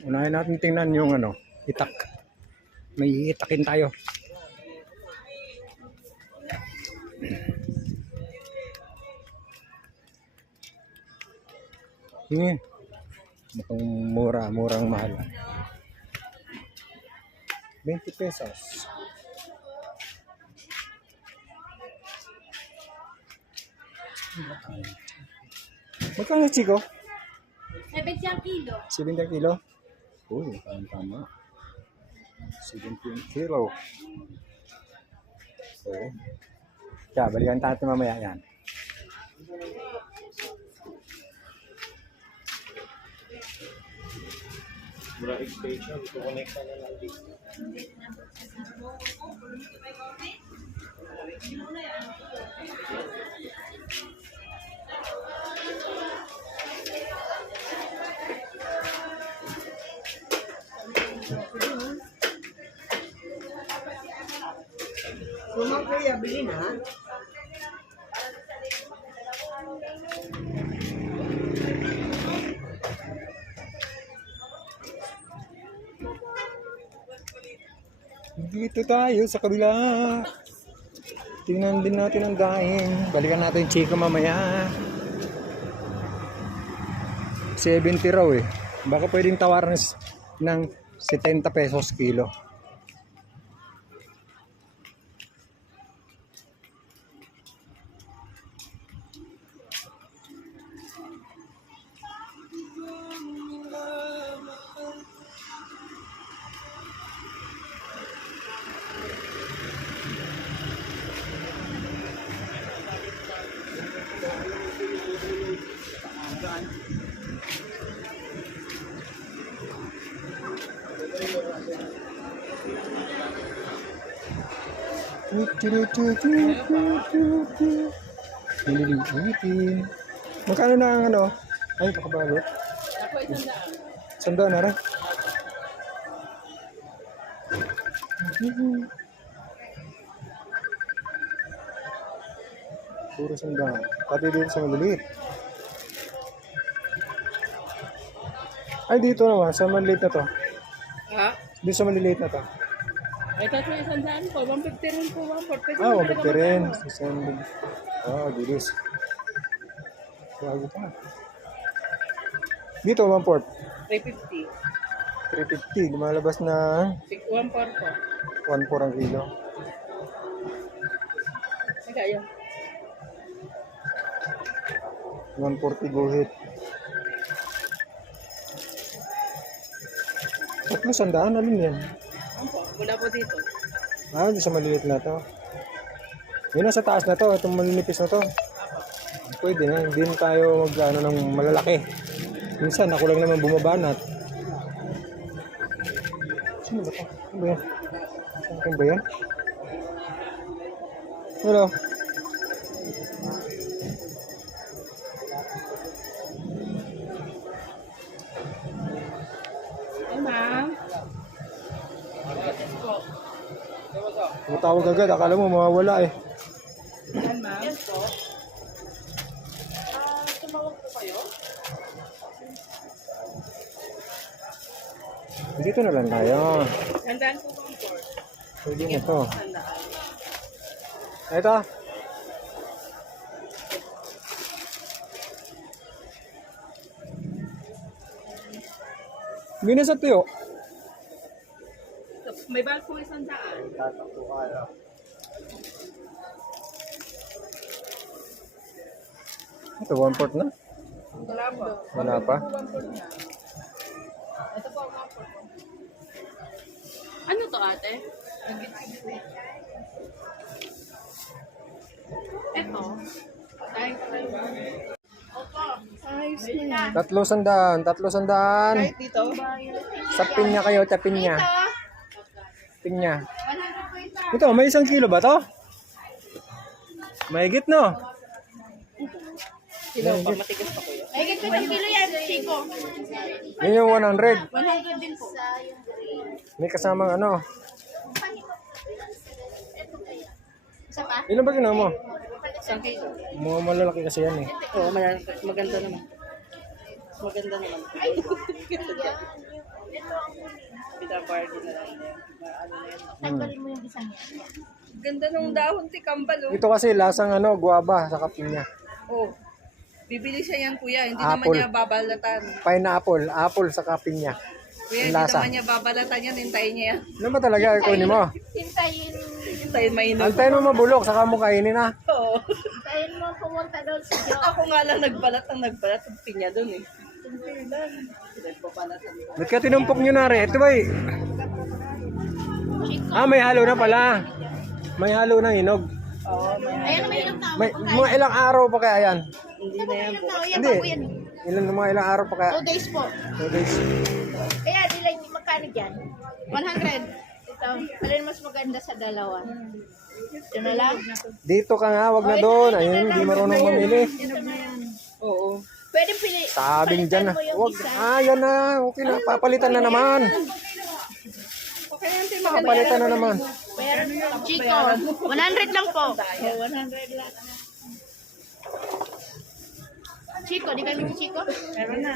Unahin natin tingnan yung ano, itak. May itakin tayo. Mukhang murang mahal. 20 pesos. Magkano, Chico? 70 ang kilo. 70 kilo? Uy, tama. 70 kilo. So, kaya balikan natin mamaya yan. Mura extension, ito-connect na lang dito. Sumang kuya, bilhin ha? Dito tayo sa kabila. Tingnan din natin ang daing. Balikan natin yung Chico mamaya. 70 raw eh. Baka pwedeng tawaran ng 70 pesos kilo. Nililitin. Magkano na ang ano? Ay, kakabalot. Ako 100. Sandaan na rin. Puro sandaan. Pati dito sa maliliit. Ay, dito naman. Sa maliliit na to. Ha? Dito sa maliliit na to. Ito po 100 po. 150 rin po. 140. Ah, wabag ka rin. Ah, dilis. Bago pa. Dito, 1/4. 350. 350. Lumalabas na 140 po. 1/4 ang kilo. Ay, kaya. 140 guhit. Tatlo sandaan, alin yan? Ano po? Wala po dito. Ah, di sa maliliit na to. Yun na sa taas na to, itong malinipis na to. Pwede na, hindi na tayo mag ano, ng malalaki. Minsan, ako lang naman bumabanat. Sino ba to? Ano ba yan? Saan ba yan? Hello? Ay, ma'am. Matawag agad, akala mo mawawala eh. Yan, ma'am. Yes po. Tumawag po kayo? Dito na lang tayo. Handaan po ba ang port? Pwede na to. Handaan. Ito. Bina sa tuyo. May bag po 100. Ito, 1/4 na. Wala po. Wala pa. 140 na. Ito po ang 140. Ano to, ate? Ito. Dahil pa rin ba? Opo. Ayos na. Tatlo sandaan. Kahit dito? Sa pinya kayo, sa pinya. Pinya. 100 po isa. Ito, may 1 kilo ba to? Mahigit no? Kilo pa, matigas pa kuya. Ay, gito ng kilo yan, Chico. Yun yung 100. 100 din po. May kasamang ano. Isa pa? Ilan ba ginawa mo? Isang kilo. Mga malalaki kasi yan eh. Oo, maganda naman. Maganda naman. Bardo na lang yan. Ano na yan. Tanggalin mo yung isang yan. Ganda nung dahon, tikambal, oh. Ito kasi lasang ano, guava sa pinya. Oh. Bibili siya yan, kuya. Hindi Apple. naman niya babalatan. Pineapple, apple sa pinya. Kuya, Ang hindi lasa. naman niya babalatan yan. Hintayin niya yan. Ano ba talaga kunin mo? Hintayin. Hintayin mainom. Antayin mo mabulok, saka mo kainin ha. Oo. Hintayin mo pumunta doon sa Diyos. Ako nga lang nagbalat ng pinya doon eh. Hindi lang. Nagbabalatan ko. Ba't ka tinumpok nyo na rin? Ito ba may halo na pala. May halo ng hinog. Oo, Ayan na may ilang tao. May mga ilang araw pa kaya yan? hindi na yan. Ilang tao yan, Hindi. bago yan. Mga ilang araw pa kaya? 2 days po. 2 days. Kaya nila yung magkano dyan? 100. Ito. Alin mas maganda sa dalawa? Ito na lang. Dito ka nga, wag na doon. Ayun, hindi marunong mamili. Oo. Pwede pili. Sabing dyan na. Palitan mo yung Wag, isa. yan na. Okay na, papalitan na naman. Papalitan na naman. Pero Chico, 100 lang po. 100 lang. Chico, di kami si Chico? Meron na.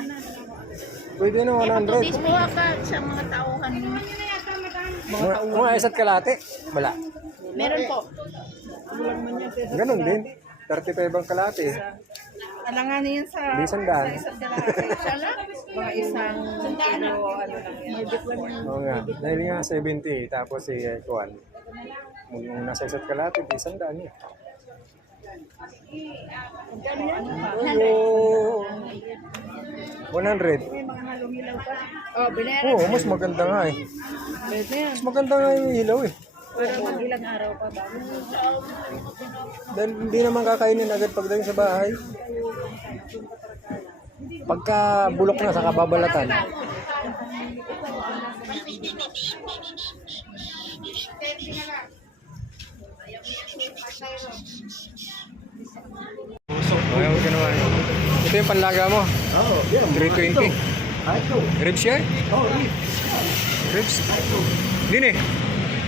Pwede na 100. Days po agad sa mga tauhan mo. Mga isa't kalate. Wala. Meron po. Ganun din. 35 ang kalate. Alanganin yan sa Hindi sandaan. isa't kalahati. Mga isang kilo, ano lang yan. Oo nga. Dahil nga 70, tapos si Kuan. Kung nasa isa't kalate, di sandaan niya. Oo. 100. Oh, binayaran. Oo, mas maganda nga eh. Mas maganda nga yung ilaw eh. Para mag-ilang araw pa ba? Dahil hindi naman kakainin agad pagdating sa bahay. Pagka bulok na sa kababalatan. Okay, okay naman. Ito yung panlaga mo? Oo, yan. 320. Ito. Ribs yan? Oo, Ribs? Din eh.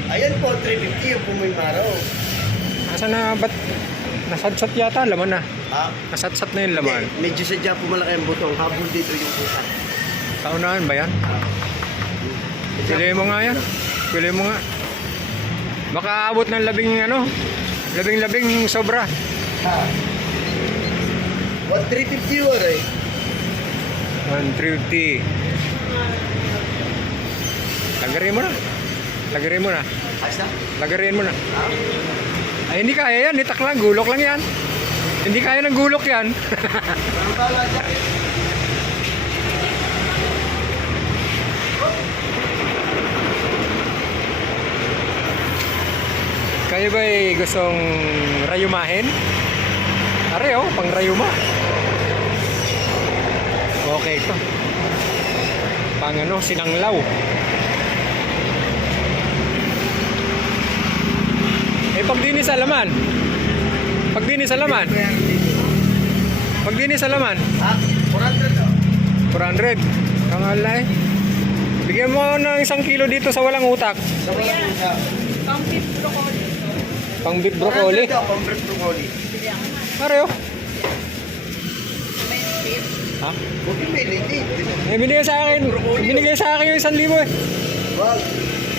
ayan po, 350 yung pumimaraw. Asa na, ba't nasadsat yata, laman na. Ah, Nasadsat na yung laman. medyo sadya po malaki ang butong. Habol dito yung pusa. Kaunahan ba yan? Pili mo nga yan. Pili mo nga. Baka abot ng labing sobra. Ah. 350 yun eh. 150. Lagarin mo na. Lagarin mo na. Ayos na? Lagarin mo na. Ay, hindi kaya yan. Itak lang. Gulok lang yan. Hindi kaya ng gulok yan. Ano ba lang dyan? Kayo ba'y gustong rayumahin? Are oh, pang rayuma. Okay ito. Pang ano, sinanglaw. Eh pag dinis sa laman. Pag dinis sa laman. Pag dinis sa laman. Ha? 400 daw. 400. Kangal na eh. Bigyan mo ng 1 kilo dito sa walang utak. Kampit broccoli. Pang beef broccoli. 400 daw, pang-beef broccoli. Are oh. Ha? Huwag yung piniti. Eh, binigay sa akin yung 1,000 eh. Wag.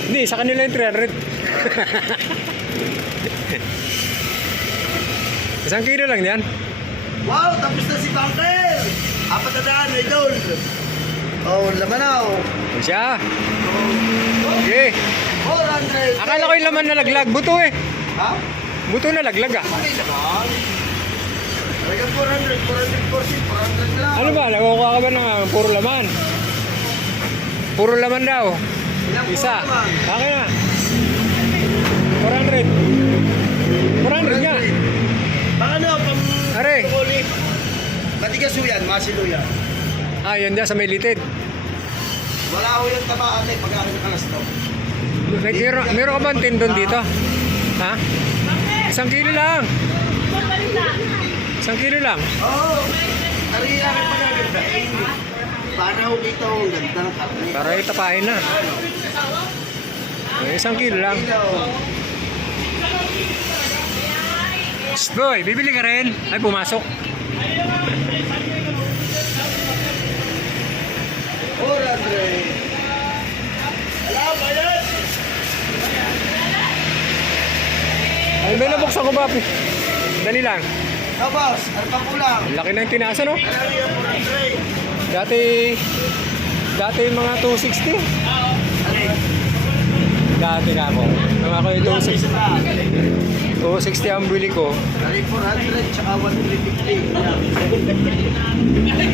Hindi, sa kanila yung 300. 1 kilo lang yan. Wow, tapos na si Bunker! 400, idol! Oh, laman na oh. Yan siya. Okay. 400! Akala ko yung laman na laglag. Buto eh. Ha? Buto na laglag ah. Okay naman. Talagang 400, 440, 400 na lang. Ano ba? Nakukuha ka ba ng puro laman? Puro laman daw. Ilang Isa. puro naman? Okay na. 400. 400 nga. Baka ano, pang Are. broccoli. Matigas ho yan, masilo yan. Ah, yan dyan sa may litid. Wala ho yung taba ate, pag-akin ng kalas to. Meron ka bang tindon dito? Ha? 1 kilo lang. 1 kilo lang. Oo. Tari lang ang pag-aganda. Para ho dito ang ganda ng karne. Para itapahin na. 1 kilo lang. Psst, boy, bibili ka rin. Ay, pumasok. 400. Salamat! Ay, may nabuksan ko ba? Dali lang. Oh, boss, ano pa kulang? Laki ng tinasa, no? Ano yung 400? Dati mga 260. Alin? Dati nga ako. Nang ako yung Yan, isa pa. 260 ang bili ko. Alin 400 tsaka 150.